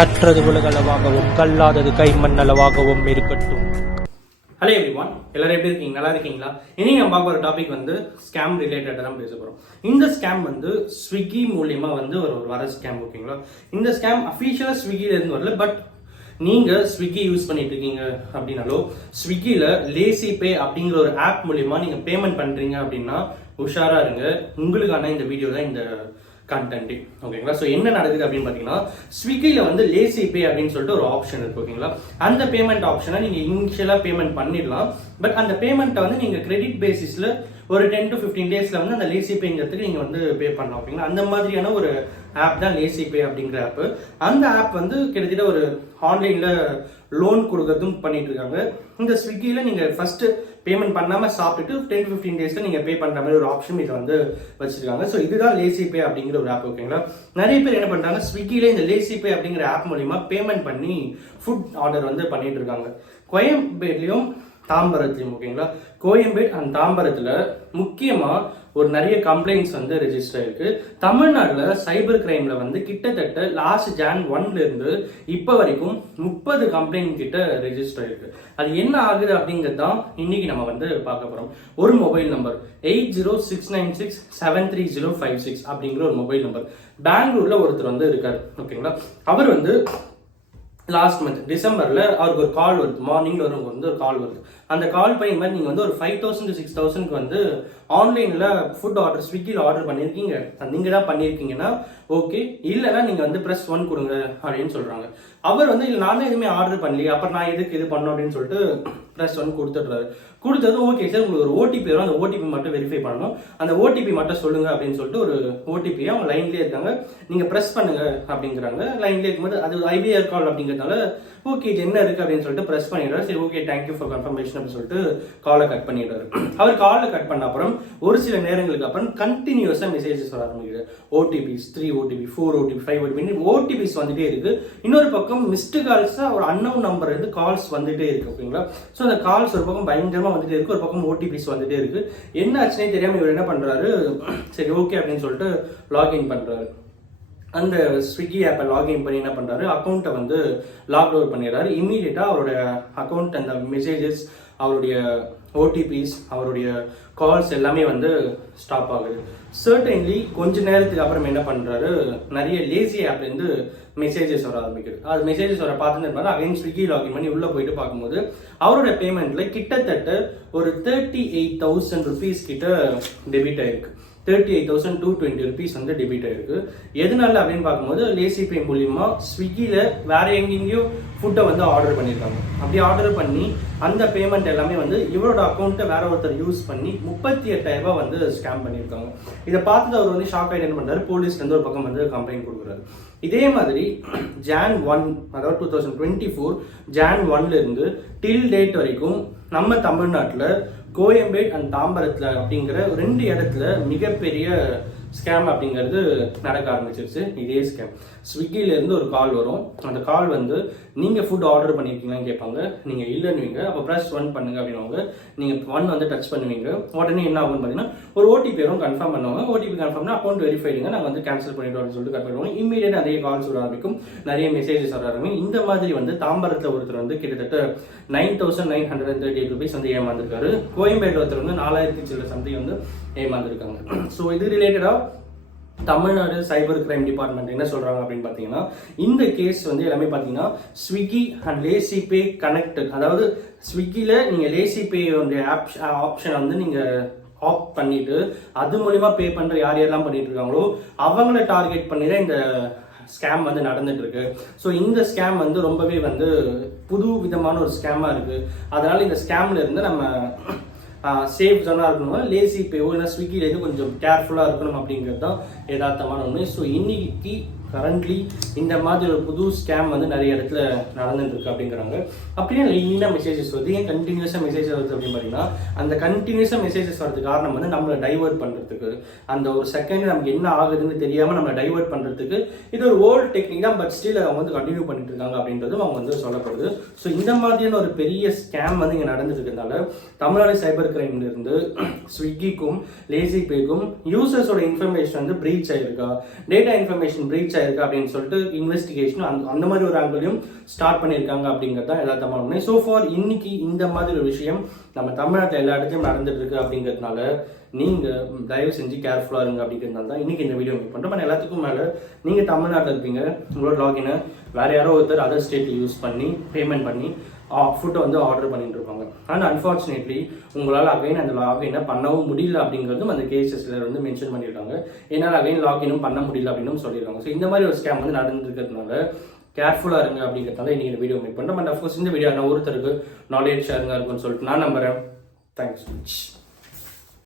கற்றது உலகளவாகவும் கல்லாதது கைமண்ணளவாகவும் இருக்கட்டும். Hello everyone, எல்லாரும் எப்படி இருக்கீங்க? நல்லா இருக்கீங்களா? இனி நம்ம பார்க்க ஒரு டாபிக் வந்து ஸ்கேம் ரிலேட்டடாக தான் பேச போகிறோம். இந்த ஸ்கேம் வந்து ஸ்விக்கி மூலியமாக வந்து ஒரு வர ஸ்கேம், ஓகேங்களா? இந்த ஸ்கேம் அஃபீஷியலாக ஸ்விக்கிலேருந்து வரல, பட் நீங்கள் ஸ்விக்கி யூஸ் பண்ணிட்டு இருக்கீங்க அப்படின்னாலோ, ஸ்விக்கியில் லேசி பே அப்படிங்கிற ஒரு ஆப் மூலியமா நீங்கள் பேமெண்ட் பண்ணுறீங்க அப்படின்னா உஷாராக இருங்க. உங்களுக்கான இந்த வீடியோ தான் இந்த கண்டென்ட், ஓகேங்களா? ஸோ என்ன நடக்குது அப்படின்னு பார்த்தீங்கன்னா, ஸ்விக்கியில் வந்து லேசி பே அப்படின்னு சொல்லிட்டு ஒரு ஆப்ஷன் இருக்கு, ஓகேங்களா? அந்த பேமெண்ட் ஆப்ஷனை நீங்கள் இனிஷியலாக பேமெண்ட் பண்ணிடலாம். பட் அந்த பேமெண்ட்டை வந்து நீங்கள் கிரெடிட் பேசிஸில் ஒரு 10 to 15 டேஸில் வந்து அந்த லேசி பேங்கிறதுக்கு நீங்கள் வந்து பே பண்ணலாம், ஓகேங்களா? அந்த மாதிரியான ஒரு ஆப் தான் லேசி பே அப்படிங்கிற ஆப். அந்த ஆப் வந்து கிட்டத்தட்ட ஒரு ஆன்லைனில் லோன் கொடுக்கறதும் பண்ணிட்டு இருக்காங்க. இந்த ஸ்விக்கியில் நீங்கள் ஃபர்ஸ்ட் பேமெண்ட் பண்ணாமல் சாப்பிட்டுட்டு 10 to 15 டேஸில் நீங்கள் பே பண்ணுற மாதிரி ஒரு ஆப்ஷன் இதை வந்து வச்சிருக்காங்க. ஸோ இதுதான் லேசி பே அப்படிங்கிற ஒரு ஆப், ஓகேங்களா? நிறைய பேர் என்ன பண்ணுறாங்க, ஸ்விக்கியில் இந்த லேசி பே அப்படிங்கிற ஆப் மூலிமா பேமெண்ட் பண்ணி ஃபுட் ஆர்டர் வந்து பண்ணிட்டு இருக்காங்க. கோயம்பேட்லையும் தாம்பரத்துலையும், ஓகேங்களா? கோயம்பேடு அண்ட் தாம்பரத்தில் முக்கியமாக ஒரு நிறைய கம்ப்ளைண்ட்ஸ் வந்து ரெஜிஸ்டர் ஆயிருக்கு. தமிழ்நாட்டில் சைபர் கிரைம்ல வந்து கிட்டத்தட்ட லாஸ்ட் Jan 1 இருந்து இப்போ வரைக்கும் 30 கம்ப்ளைண்ட் கிட்ட ரெஜிஸ்டர் ஆயிருக்கு. அது என்ன ஆகுது அப்படிங்கிறது தான் இன்னைக்கு நம்ம வந்து பார்க்க போறோம். ஒரு மொபைல் நம்பர் 8069673056 அப்படிங்கிற ஒரு மொபைல் நம்பர், பெங்களூர்ல ஒருத்தர் வந்து இருக்காரு, ஓகேங்களா? அவர் வந்து லாஸ்ட் மந்த் டிசம்பர்ல அவருக்கு ஒரு கால் வருது, மார்னிங்ல வந்து ஒரு கால் வருது. அந்த கால் பண்ணி மாதிரி நீங்க வந்து ஒரு 5000 to 6000 வந்து ஆன்லைன்ல ஃபுட் ஆர்டர் ஸ்விக்கியில் ஆர்டர் பண்ணியிருக்கீங்க, நீங்க தான் பண்ணியிருக்கீங்கன்னா ஓகே, இல்லைன்னா நீங்க வந்து +1 கொடுங்க அப்படின்னு சொல்றாங்க. அவர் வந்து இல்லை, நான் தான் எதுவுமே ஆர்டர் பண்ணலையே, அப்புறம் நான் எதுக்கு இது பண்ணோம் அப்படின்னு சொல்லிட்டு +1 கொடுத்துட்றாரு. கொடுத்ததும் ஓகே சார், உங்களுக்கு ஒரு ஓடிபி வரும், அந்த ஓடிபி மட்டும் வெரிஃபை பண்ணணும், அந்த ஓடிபி மட்டும் சொல்லுங்க அப்படின்னு சொல்லிட்டு ஒரு ஓடிபியை அவங்க லைன்லேயே இருக்காங்க, நீங்க ப்ரெஸ் பண்ணுங்க அப்படிங்கிறாங்க. லைன்லேயே இருக்கும்போது அது ஐபிஆர் கால் அப்படிங்கிறதுனால ஓகே இது என்ன இருக்கு அப்படின்னு சொல்லிட்டு ப்ரெஸ் பண்ணிடுறாரு. சரி ஓகே தேங்க்யூ ஃபார் கன்ஃபர்மேஷன் அப்படின்னு சொல்லிட்டு காலை கட் பண்ணிடுறாரு. அவர் காலை கட் பண்ண அப்புறம் ஒரு சில நேரங்களுக்கு அப்புறம் கண்டினியூஸா மெசேஜஸ் வர ஆரம்பிக்குது. OTPs 3 OTP 4 OTP 5 OTP OTPs வந்துட்டே இருக்கு. இன்னொரு பக்கம் மிஸ்டு கால்ஸா ஒரு அன்னோன் நம்பர் இருந்து கால்ஸ் வந்துட்டே இருக்கு, ஓகேங்களா? ஸோ அந்த கால்ஸ் ஒரு பக்கம் பயங்கரமா வந்துட்டே இருக்கு, ஒரு பக்கம் ஓடிபிஸ் வந்துட்டே இருக்கு. என்ன ஆச்சுன்னே தெரியாம இவர் என்ன பண்றாரு, சரி ஓகே அப்படின்னு சொல்லிட்டு லாகின் பண்றாரு. அந்த ஸ்விக்கி ஆப்பை லாகின் பண்ணி என்ன பண்ணுறாரு, அக்கௌண்ட்டை வந்து லாக் அவுட் பண்ணிடுறாரு. இம்மீடியட்டாக அவரோட அக்கௌண்ட், அந்த மெசேஜஸ், அவருடைய ஓடிபிஸ், அவருடைய கால்ஸ் எல்லாமே வந்து ஸ்டாப் ஆகுது. சர்டன்லி கொஞ்ச நேரத்துக்கு அப்புறம் என்ன பண்ணுறாரு, நிறைய லேசி ஆப்லேருந்து மெசேஜஸ் வர ஆரம்பிக்குது. அது மெசேஜஸ் வர பார்த்துட்டு இருந்தாலும் அகைன் ஸ்விக்கி லாகின் பண்ணி உள்ளே போயிட்டு பார்க்கும்போது அவரோட பேமெண்ட்ல கிட்டத்தட்ட ஒரு 38,000 rupees கிட்ட டெபிட் ஆயிருக்கு. 38,220 rupees வந்து டெபிட் ஆயிருக்கு. எதனால அப்படின்னு பார்க்கும்போது லேசி பே மூலியமா ஸ்விக்கியில வேற எங்கெங்கயோ ஃபுட்டை வந்து ஆர்டர் பண்ணியிருக்காங்க. அப்படி ஆர்டர் பண்ணி அந்த பேமெண்ட் எல்லாமே வந்து இவரோட அக்கௌண்ட்டை வேற ஒருத்தர் யூஸ் பண்ணி 38,000 ரூபாய் வந்து ஸ்கேம் பண்ணியிருக்காங்க. இதை பார்த்துட்டு அவர் வந்து ஷாக் ஆகி என்ன பண்றாரு, போலீஸ்ல இருந்து ஒரு பக்கம் வந்து கம்ப்ளைண்ட் கொடுக்குறாரு. இதே மாதிரி Jan 1, அதாவது 2024 Jan 1ல இருந்து டில் டேட் வரைக்கும் நம்ம தமிழ்நாட்டில் கோயம்பேடு அண்ட் தாம்பரத்தில் அப்படிங்கிற 2 இடத்துல மிகப்பெரிய ஸ்கேம் அப்படிங்கிறது நடக்க ஆரம்பிச்சிருச்சு. இதே ஸ்கேம் ஸ்விக்கில இருந்து ஒரு கால் வரும். அந்த கால் வந்து நீங்க ஃபுட் ஆர்டர் பண்ணிருக்கீங்களான்னு கேட்பாங்க. நீங்க இல்லைன்னுவீங்க. அப்போ +1 பண்ணுங்க அப்படின்னுவாங்க. நீங்க 1 வந்து டச் பண்ணுவீங்க. உடனே என்ன ஆகும்னு பார்த்தீங்கன்னா ஒரு ஓடிபி வரும், கன்ஃபார்ம் பண்ணுவாங்க. ஓடிபி கன்ஃபார்ம்னா அக்கௌண்ட் வெரிஃபைடுங்க, நாங்கள் வந்து கேன்சல் பண்ணிடுவோம் அப்படின்னு சொல்லிட்டு கட் பண்ணுவோம். இம்மீடியட் நிறைய கால்ஸ் வர ஆரம்பிக்கும், நிறைய மெசேஜஸ் வர ஆரம்பிக்கும். இந்த மாதிரி வந்து தாம்பரத்தில் ஒருத்தர் வந்து கிட்டத்தட்ட 9,938 rupees வந்து ஏமாந்துருக்காரு. கோயம்பேடு ஒருத்தர் வந்து 4,000 சில சம்திங் வந்து ஏமாந்துருக்காங்க. ஸோ இது ரிலேட்டடா தமிழ்நாடு சைபர் கிரைம் டிபார்ட்மெண்ட் என்ன சொல்றாங்க அப்படின்னு பார்த்தீங்கன்னா, இந்த கேஸ் வந்து எல்லாமே பார்த்தீங்கன்னா Swiggy and lazy pay connected, அதாவது ஸ்விக்கியில் நீங்கள் லேசி பே ஆப்ஷன் வந்து நீங்கள் ஆஃப் பண்ணிட்டு அது மூலியமா பே பண்ற யார் யாரெல்லாம் பண்ணிட்டு இருக்காங்களோ அவங்கள டார்கெட் பண்ணி தான் இந்த ஸ்கேம் வந்து நடந்துட்டு இருக்கு. ஸோ இந்த ஸ்கேம் வந்து ரொம்பவே வந்து புது விதமான ஒரு ஸ்கேமா இருக்கு. அதனால இந்த ஸ்கேம்ல இருந்து நம்ம சேஃப் ஜோனாக இருக்கணும். லேசி பேவோ இல்லை ஸ்விக்கிலேருந்து கொஞ்சம் கேர்ஃபுல்லாக இருக்கணும் அப்படிங்கிறது தான் யதார்த்தமான உண்மை. ஸோ இன்னைக்கு கரண்ட்லி இந்த மாதிரி ஒரு புது ஸ்கேம் வந்து நிறைய இடத்துல நடந்துட்டு இருக்கு அப்படிங்கிறாங்க. அப்படியே லைனாக மெசேஜஸ் வருது. ஏன் கண்டினியூஸாக மெசேஜ் வருது அப்படின்னு பார்த்தீங்கன்னா, அந்த கண்டினியூஸாக மெசேஜஸ் வரதுக்கு காரணம் வந்து நம்மளை டைவர்ட் பண்ணுறதுக்கு, அந்த ஒரு செகண்ட் நமக்கு என்ன ஆகுதுன்னு தெரியாமல் நம்மளை டைவர்ட் பண்ணுறதுக்கு இது ஒரு ஓல்டு டெக்னிக் தான். பட் ஸ்டில் அவங்க வந்து கண்டினியூ பண்ணிட்டு இருக்காங்க அப்படின்றதும் அவங்க வந்து சொல்லப்படுது. ஸோ இந்த மாதிரியான ஒரு பெரிய ஸ்கேம் வந்து இங்கே நடந்துட்டு இருக்கிறதுனால தமிழ்நாடு சைபர் கிரைம்ல இருந்து ஸ்விக்கிக்கும் லேசி பேக்கும் யூசர்ஸோட இன்ஃபர்மேஷன் வந்து பிரீச் ஆயிருக்கா, டேட்டா இன்ஃபர்மேஷன் பிரீச் ஆயிருக்கு அப்படின்னு சொல்லிட்டு இன்வெஸ்டிகேஷன் அந்த மாதிரி ஒரு ஆங்கிளையும் ஸ்டார்ட் பண்ணியிருக்காங்க அப்படிங்கிறது தான் எல்லா தமிழ். ஸோ ஃபார் இன்னைக்கு இந்த மாதிரி ஒரு விஷயம் நம்ம தமிழ்நாட்டில் எல்லா இடத்தையும் நடந்துட்டு இருக்கு அப்படிங்கிறதுனால நீங்கள் தயவு செஞ்சு கேர்ஃபுல்லாக இருங்க அப்படிங்கிறதுனால தான் இன்னைக்கு இந்த வீடியோ மேக் பண்ணுறோம். எல்லாத்துக்கும் மேலே நீங்கள் தமிழ்நாட்டில் இருப்பீங்க, உங்களோட லாகினை வேற யாரோ ஒருத்தர் அதர் ஸ்டேட்டில் யூஸ் பண்ணி பேமெண்ட் பண்ணி ஃபுட்டை வந்து ஆர்டர் பண்ணிட்டு இருப்பாங்க. ஆனால் அன்ஃபார்ச்சுனேட்லி உங்களால் அகைன் அந்த லாகினை பண்ணவும் முடியல அப்படிங்கிறதும் அந்த கேசஸில் வந்து மென்ஷன் பண்ணியிருக்காங்க. என்னால் அகைன் லாகினும் பண்ண முடியல அப்படின்னு சொல்லியிருக்காங்க. ஸோ இந்த மாதிரி ஒரு ஸ்கேம் வந்து நடந்துருக்கிறதுனால கேர்ஃபுல்லாக இருங்க அப்படிங்கிறதுனால இன்னைக்கு இந்த வீடியோ மேக் பண்ணுறோம். அண்ட் அஃப்கோர்ஸ் இந்த வீடியோ நான் ஒருத்தருக்கு நாலேஜ் ஷேருங்க இருக்குன்னு சொல்லிட்டு நான் நம்புறேன். தேங்க்ஸ்.